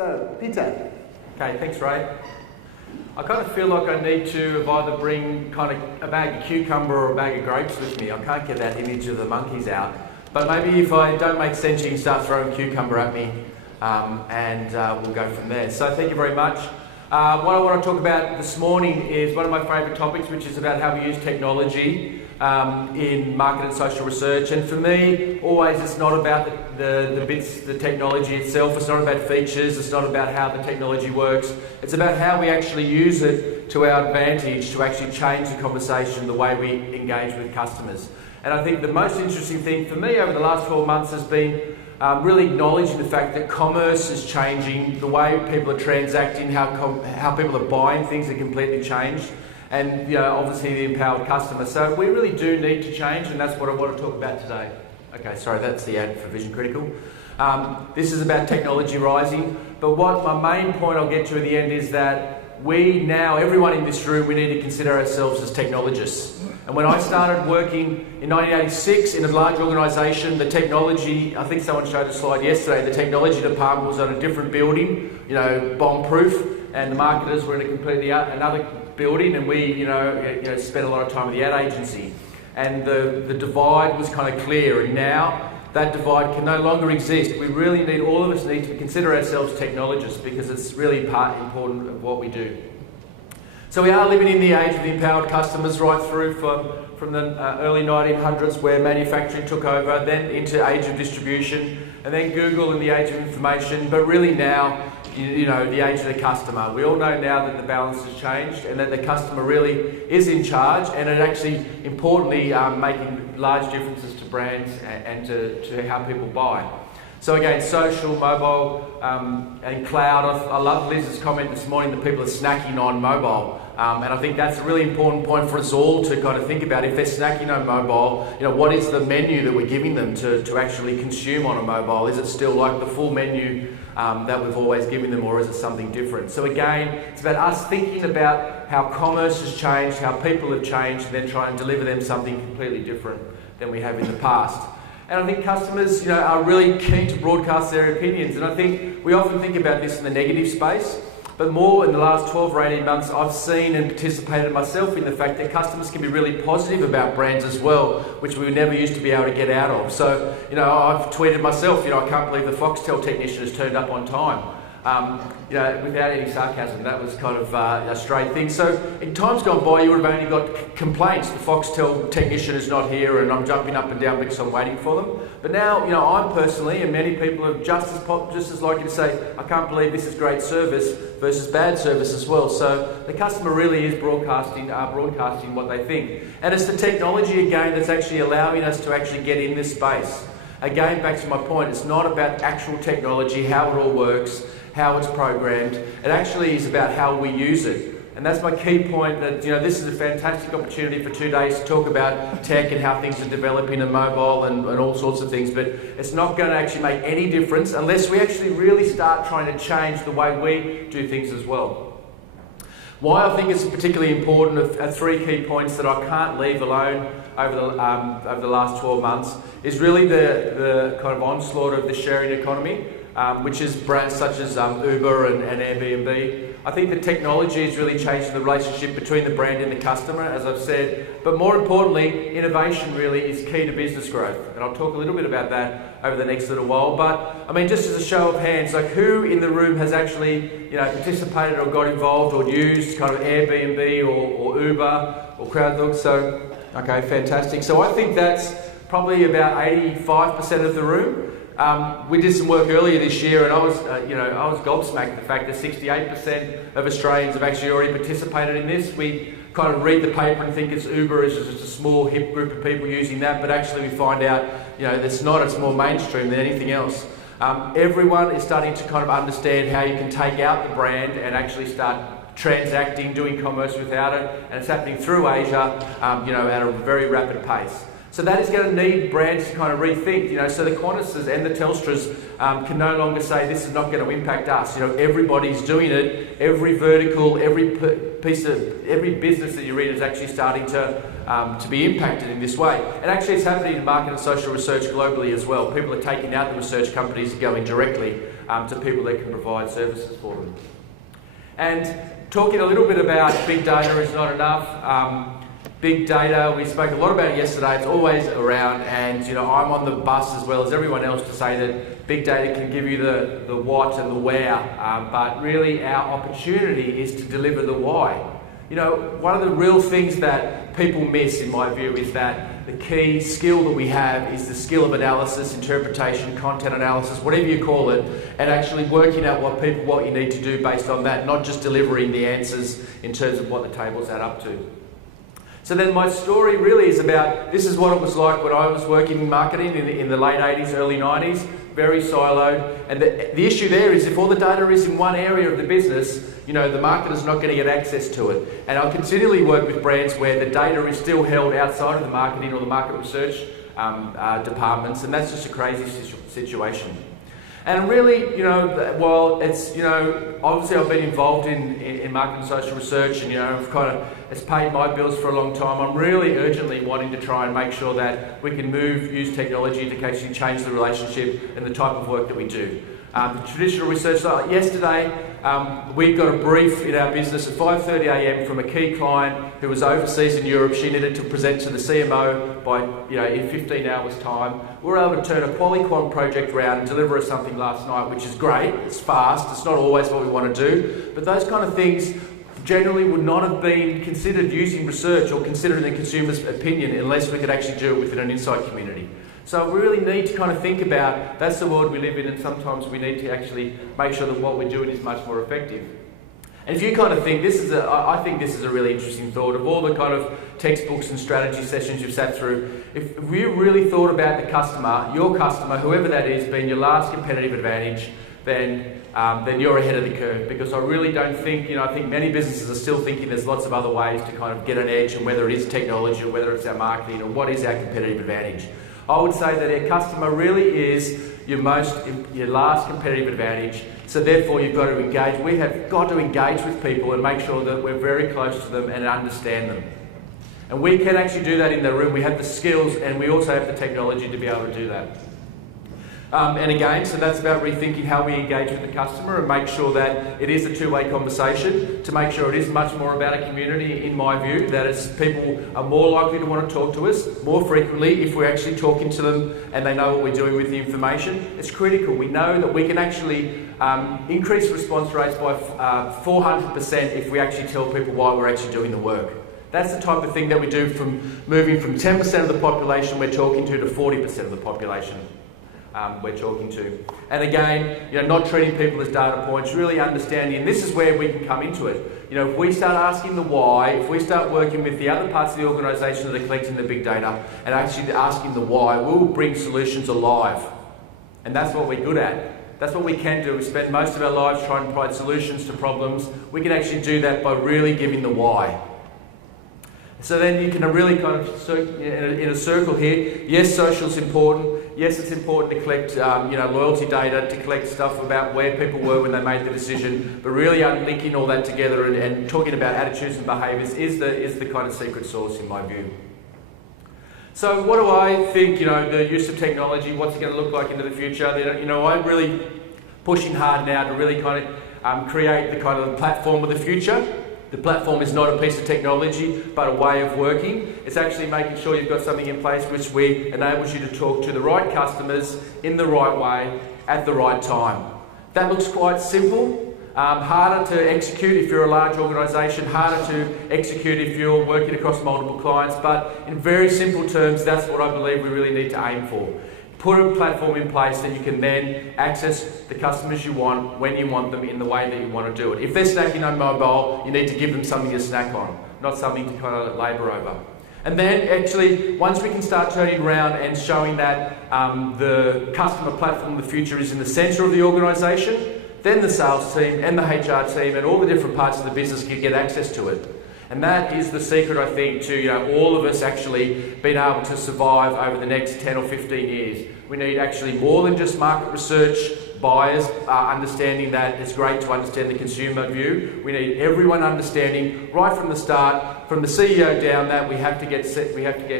So, Peter. Okay, thanks, Ray. I kind of feel like I need to have either bring kind of a bag of cucumber or a bag of grapes with me. I can't get that image of the monkeys out. But maybe if I don't make sense, you can start throwing cucumber at me and we'll go from there. So thank you very much. What I want to talk about this morning is one of my favourite topics, which is about how we use technology in market and social research. And for me, always it's not about the bits, the technology itself. It's not about features. It's not about how the technology works. It's about how we actually use it to our advantage to actually change the conversation, the way we engage with customers. And I think the most interesting thing for me over the last 12 months has been really acknowledging the fact that commerce is changing, the way people are transacting, how people are buying things have completely changed, and obviously the empowered customer. So we really do need to change, and that's what I want to talk about today. Okay, sorry, that's the ad for Vision Critical. This is about technology rising, but what my main point I'll get to at the end is that we now, everyone in this room, we need to consider ourselves as technologists. And when I started working in 1986 in a large organisation, the technology, I think someone showed a slide yesterday, the technology department was on a different building, bomb-proof, and the marketers were in a completely another building, and we, spent a lot of time with the ad agency. And the divide was kind of clear, and now that divide can no longer exist. We really need, all of us need to consider ourselves technologists because it's really important of what we do. So we are living in the age of the empowered customers, right through from the early 1900s where manufacturing took over, then into age of distribution, and then Google and the age of information, but really now, the age of the customer. We all know now that the balance has changed and that the customer really is in charge, and it actually, importantly, making large differences to brands and to how people buy. So again, social, mobile, and cloud. I love Liz's comment this morning that people are snacking on mobile. And I think that's a really important point for us all to kind of think about. If they're snacking on mobile, what is the menu that we're giving them to actually consume on a mobile? Is it still like the full menu that we've always given them, or is it something different? So again, it's about us thinking about how commerce has changed, how people have changed, and then try and deliver them something completely different than we have in the past. And I think customers, are really keen to broadcast their opinions. And I think we often think about this in the negative space, but more in the last 12 or 18 months, I've seen and participated myself in the fact that customers can be really positive about brands as well, which we never used to be able to get out of. So, I've tweeted myself, I can't believe the Foxtel technician has turned up on time. Without any sarcasm, that was kind of a straight thing. So in times gone by, you would have only got complaints. The Foxtel technician is not here and I'm jumping up and down because I'm waiting for them. But now, I'm personally, and many people are just as likely to say, I can't believe this is great service versus bad service as well. So the customer really is broadcasting what they think. And it's the technology again that's actually allowing us to actually get in this space. Again, back to my point, it's not about actual technology, how it all works, how it's programmed. It actually is about how we use it. And that's my key point, that this is a fantastic opportunity for 2 days to talk about tech and how things are developing in mobile and all sorts of things, but it's not going to actually make any difference unless we actually really start trying to change the way we do things as well. Why I think it's particularly important are three key points that I can't leave alone over the last 12 months, is really the kind of onslaught of the sharing economy, which is brands such as Uber and Airbnb. I think the technology is really changing the relationship between the brand and the customer, as I've said, but more importantly, innovation really is key to business growth, and I'll talk a little bit about that over the next little while. But I mean, just as a show of hands, like who in the room has actually participated or got involved or used kind of Airbnb or Uber or Crowdlook? So okay, fantastic. So I think that's probably about 85% of the room. We did some work earlier this year, and I was gobsmacked at the fact that 68% of Australians have actually already participated in this. We kind of read the paper and think it's Uber is just a small hip group of people using that, but actually we find out, it's not. It's more mainstream than anything else. Everyone is starting to kind of understand how you can take out the brand and actually start transacting, doing commerce without it, and it's happening through Asia, at a very rapid pace. So that is going to need brands to kind of rethink, so the Qantas's and the Telstra's can no longer say this is not going to impact us. Everybody's doing it. Every vertical, every business that you read is actually starting to to be impacted in this way. And actually it's happening in market and social research globally as well. People are taking out the research companies and going directly to people that can provide services for them. And talking a little bit about big data is not enough. Big data, we spoke a lot about it yesterday, it's always around, and I'm on the bus as well as everyone else to say that big data can give you the what and the where, but really our opportunity is to deliver the why. One of the real things that people miss, in my view, is that the key skill that we have is the skill of analysis, interpretation, content analysis, whatever you call it, and actually working out what you need to do based on that, not just delivering the answers in terms of what the tables add up to. So then my story really is about, this is what it was like when I was working in marketing in the late 80s, early 90s, very siloed. And the issue there is if all the data is in one area of the business, the marketer's not going to get access to it. And I continually work with brands where the data is still held outside of the marketing or the market research departments, and that's just a crazy situation. And really, while it's, obviously I've been involved in marketing and social research, and it's paid my bills for a long time. I'm really urgently wanting to try and make sure that we can use technology to actually change the relationship and the type of work that we do. The traditional research, yesterday we got a brief in our business at 5:30 a.m. from a key client who was overseas in Europe. She needed to present to the CMO by, in 15 hours time. We were able to turn a QualiQuant project around and deliver us something last night, which is great. It's fast. It's not always what we want to do, but those kind of things generally would not have been considered using research or considered in the consumer's opinion unless we could actually do it within an insight community. So we really need to kind of think about, that's the world we live in, and sometimes we need to actually make sure that what we're doing is much more effective. And if you kind of think, I think this is a really interesting thought, of all the kind of textbooks and strategy sessions you've sat through, if you really thought about the customer, your customer, whoever that is, being your last competitive advantage, then you're ahead of the curve, because I really don't think, I think many businesses are still thinking there's lots of other ways to kind of get an edge, and whether it is technology or whether it's our marketing or what is our competitive advantage. I would say that our customer really is your last competitive advantage, so therefore you've got to engage. We have got to engage with people and make sure that we're very close to them and understand them. And we can actually do that in the room. We have the skills and we also have the technology to be able to do that. And again, so that's about rethinking how we engage with the customer and make sure that it is a two-way conversation, to make sure it is much more about a community, in my view, that people are more likely to want to talk to us more frequently if we're actually talking to them and they know what we're doing with the information. It's critical. We know that we can actually increase response rates by 400% if we actually tell people why we're actually doing the work. That's the type of thing that we do, from moving from 10% of the population we're talking to 40% of the population we're talking to. And again, not treating people as data points, really understanding, and this is where we can come into it. If we start asking the why, if we start working with the other parts of the organisation that are collecting the big data and actually asking the why, we will bring solutions alive. And that's what we're good at. That's what we can do. We spend most of our lives trying to provide solutions to problems. We can actually do that by really giving the why. So then you can really kind of, in a circle here, yes, social's important. Yes, it's important to collect loyalty data, to collect stuff about where people were when they made the decision, but really linking all that together and talking about attitudes and behaviours is the kind of secret sauce, in my view. So what do I think, the use of technology, what's it going to look like into the future? I'm really pushing hard now to really kind of create the kind of platform of the future. The platform is not a piece of technology, but a way of working. It's actually making sure you've got something in place which enables you to talk to the right customers in the right way at the right time. That looks quite simple, harder to execute if you're a large organisation, harder to execute if you're working across multiple clients, but in very simple terms, that's what I believe we really need to aim for. Put a platform in place that you can then access the customers you want, when you want them, in the way that you want to do it. If they're snacking on mobile, you need to give them something to snack on, not something to kind of labour over. And then actually, once we can start turning around and showing that the customer platform of the future is in the centre of the organisation, then the sales team and the HR team and all the different parts of the business can get access to it. And that is the secret, I think, to all of us actually being able to survive over the next 10 or 15 years. We need actually more than just market research, buyers understanding that it's great to understand the consumer view. We need everyone understanding right from the start, from the CEO down, that we have to get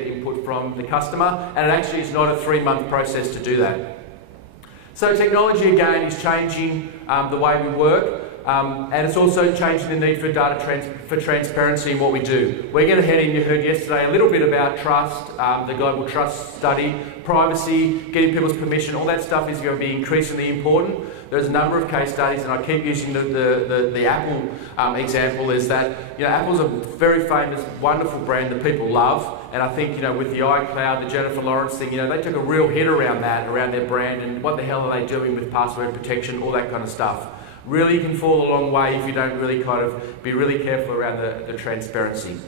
input from the customer, and it actually is not a 3-month process to do that. So technology again is changing the way we work. And it's also changing the need for for transparency in what we do. We're going to head in, you heard yesterday a little bit about trust, the global trust study, privacy, getting people's permission, all that stuff is going to be increasingly important. There's a number of case studies, and I keep using the Apple example, is that, you know, Apple's a very famous, wonderful brand that people love. And I think, you know, with the iCloud, the Jennifer Lawrence thing, you know, they took a real hit around that, around their brand, and what the hell are they doing with password protection, all that kind of stuff. Really can fall a long way if you don't really kind of be really careful around the transparency.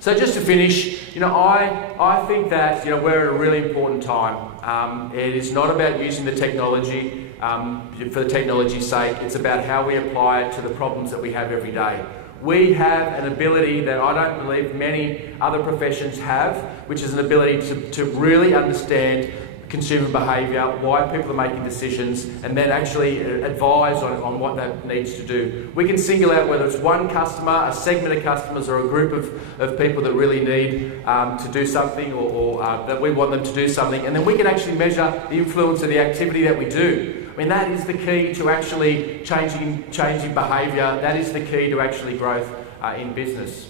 So just to finish, you know, I think that, you know, we're at a really important time. It is not about using the technology for the technology's sake. It's about how we apply it to the problems that we have every day. We have an ability that I don't believe many other professions have, which is an ability to really understand consumer behaviour, why people are making decisions, and then actually advise on what that needs to do. We can single out whether it's one customer, a segment of customers, or a group of people that really need to do something, or that we want them to do something, and then we can actually measure the influence of the activity that we do. I mean, that is the key to actually changing behaviour. That is the key to actually growth in business.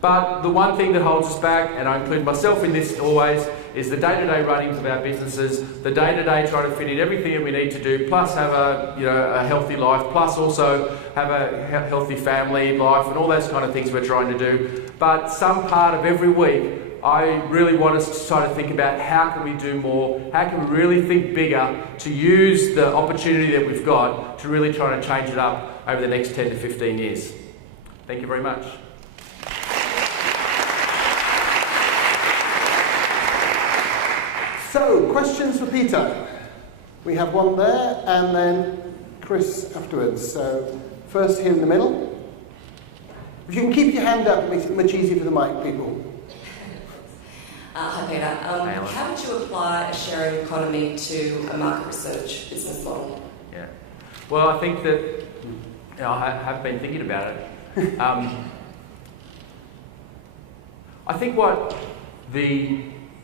But the one thing that holds us back, and I include myself in this always, is the day-to-day runnings of our businesses, the day-to-day trying to fit in everything that we need to do, plus have a healthy life, plus also have a healthy family life, and all those kind of things we're trying to do. But some part of every week, I really want us to try to think about how can we do more, how can we really think bigger to use the opportunity that we've got to really try to change it up over the next 10 to 15 years. Thank you very much. So, questions for Peter? We have one there, and then Chris afterwards. So, first here in the middle. If you can keep your hand up, it makes it much easier for the mic people. Hi Peter. How would you apply a sharing economy to a market research business model? Yeah. Well, I think that, you know, I have been thinking about it. I think what the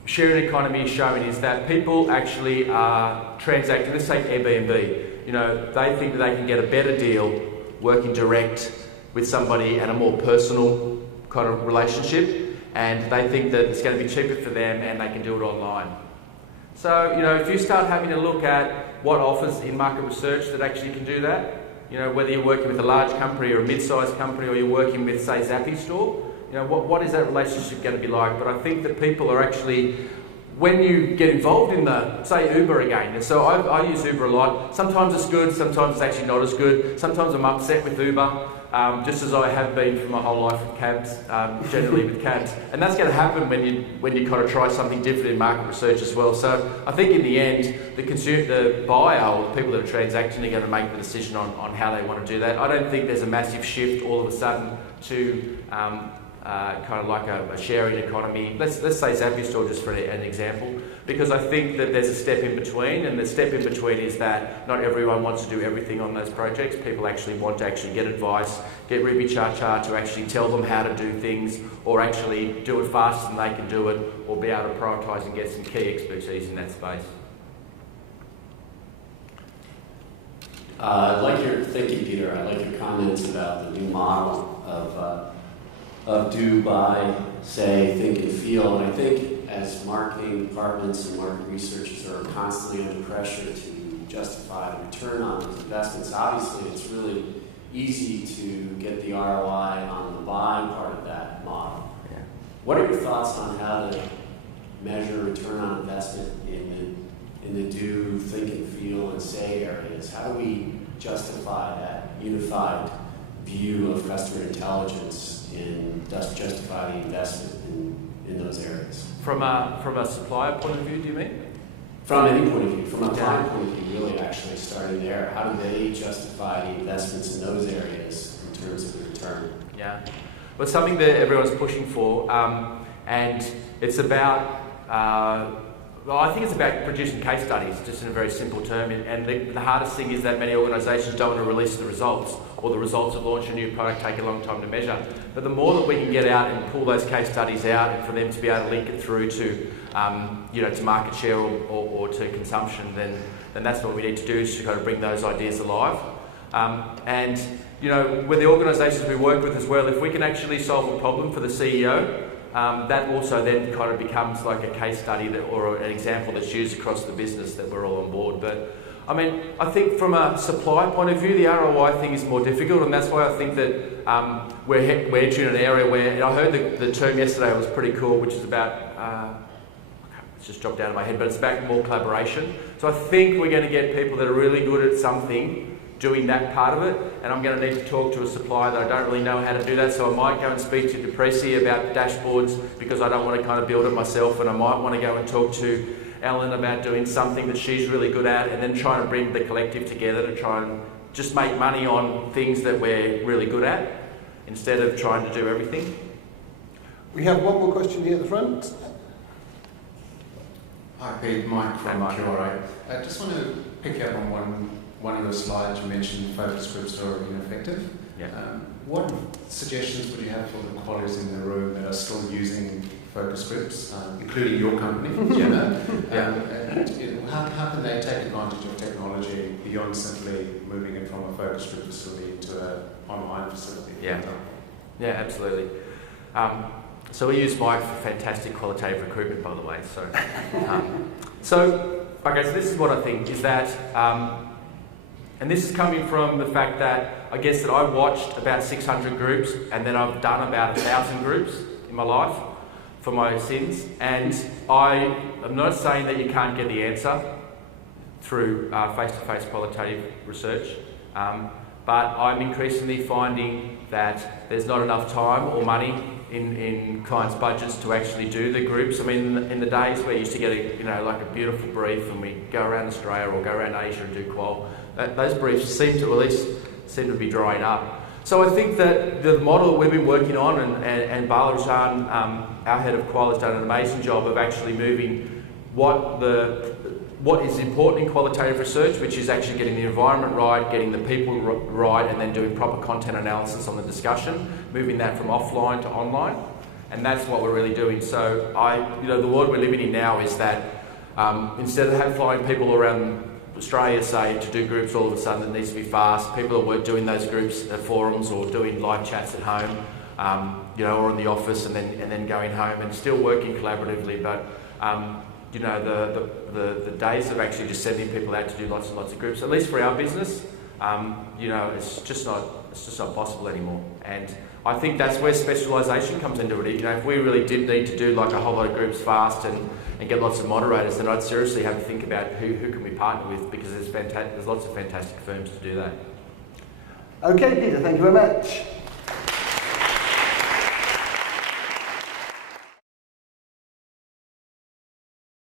sharing economy is showing is that people actually are transacting. Let's take Airbnb. You know, they think that they can get a better deal working direct with somebody and a more personal kind of relationship, and they think that it's going to be cheaper for them and they can do it online. So, you know, if you start having a look at what offers in market research that actually can do that, you know, whether you're working with a large company or a mid-sized company, or you're working with, say, Zappy Store, you know, what is that relationship going to be like? But I think that people are actually, when you get involved in the, say, Uber again, and so I use Uber a lot. Sometimes it's good, sometimes it's actually not as good. Sometimes I'm upset with Uber, just as I have been for my whole life with cabs, generally with cabs. And that's going to happen when you kind of try something different in market research as well. So I think in the end, the buyer or the people that are transacting are going to make the decision on how they want to do that. I don't think there's a massive shift all of a sudden to kind of like a sharing economy. Let's say Zappy Store just for an example, because I think that there's a step in between, and the step in between is that not everyone wants to do everything on those projects. People actually want to actually get advice, get Ruby Cha-Cha to actually tell them how to do things, or actually do it faster than they can do it, or be able to prioritise and get some key expertise in that space. Thank you, Peter. I like your comments about the new model of do, buy, say, think, and feel. And I think as marketing departments and market researchers are constantly under pressure to justify the return on those investments, obviously it's really easy to get the ROI on the buy part of that model. Yeah. What are your thoughts on how to measure return on investment in the do, think, and feel, and say areas? How do we justify that unified view of customer intelligence and thus justify the investment in those areas? From a supplier point of view, do you mean? From any point of view, from a client point of view, really actually starting there. How do they justify the investments in those areas in terms of the return? Yeah. Well, it's something that everyone's pushing for, and it's about Well, I think it's about producing case studies, just in a very simple term. And the hardest thing is that many organisations don't want to release the results, or the results of launching a new product take a long time to measure. But the more that we can get out and pull those case studies out, and for them to be able to link it through to, to market share or to consumption, then that's what we need to do, is to kind of bring those ideas alive. And with the organisations we work with as well, if we can actually solve a problem for the CEO, that also then kind of becomes like a case study or an example that's used across the business, that we're all on board. But I mean, I think from a supply point of view, the ROI thing is more difficult, and that's why I think that we're entering an area where, and I heard the term yesterday was pretty cool, which is about, it's just dropped out of my head, but it's about more collaboration. So I think we're going to get people that are really good at something doing that part of it, and I'm going to need to talk to a supplier that I don't really know how to do that, so I might go and speak to Depreci about dashboards, because I don't want to kind of build it myself, and I might want to go and talk to Ellen about doing something that she's really good at, and then trying to bring the collective together to try and just make money on things that we're really good at, instead of trying to do everything. We have one more question here at the front. Hi, Pete. Mike from QRA. I just want to pick up on one of the slides. You mentioned focus groups are ineffective. Yeah. What suggestions would you have for the qualities in the room that are still using focus groups, including your company, Gemma? And how can they take advantage of technology beyond simply moving it from a focus group facility to an online facility? Yeah, absolutely. So we use Mike for fantastic qualitative recruitment, by the way. So this is what I think is that, and this is coming from the fact that I guess that I watched about 600 groups, and then I've done about 1,000 groups in my life for my sins. And I'm not saying that you can't get the answer through face-to-face qualitative research, but I'm increasingly finding that there's not enough time or money in clients' budgets to actually do the groups. I mean, in the days where you used to get a beautiful brief, and we go around Australia or go around Asia and do qual, those briefs seem to be drying up. So I think that the model we've been working on, and Balajan, our head of qual, has done an amazing job of actually moving what is important in qualitative research, which is actually getting the environment right, getting the people right, and then doing proper content analysis on the discussion, moving that from offline to online, and that's what we're really doing. So the world we're living in now is that instead of flying people around Australia, say, to do groups all of a sudden, it needs to be fast. People are doing those groups at forums or doing live chats at home, or in the office, and then going home and still working collaboratively, but the days of actually just sending people out to do lots and lots of groups, at least for our business, it's just not possible anymore. And I think that's where specialisation comes into it. If we really did need to do like a whole lot of groups fast and get lots of moderators, then I'd seriously have to think about who can we partner with, because there's lots of fantastic firms to do that. Okay, Peter, thank you very much.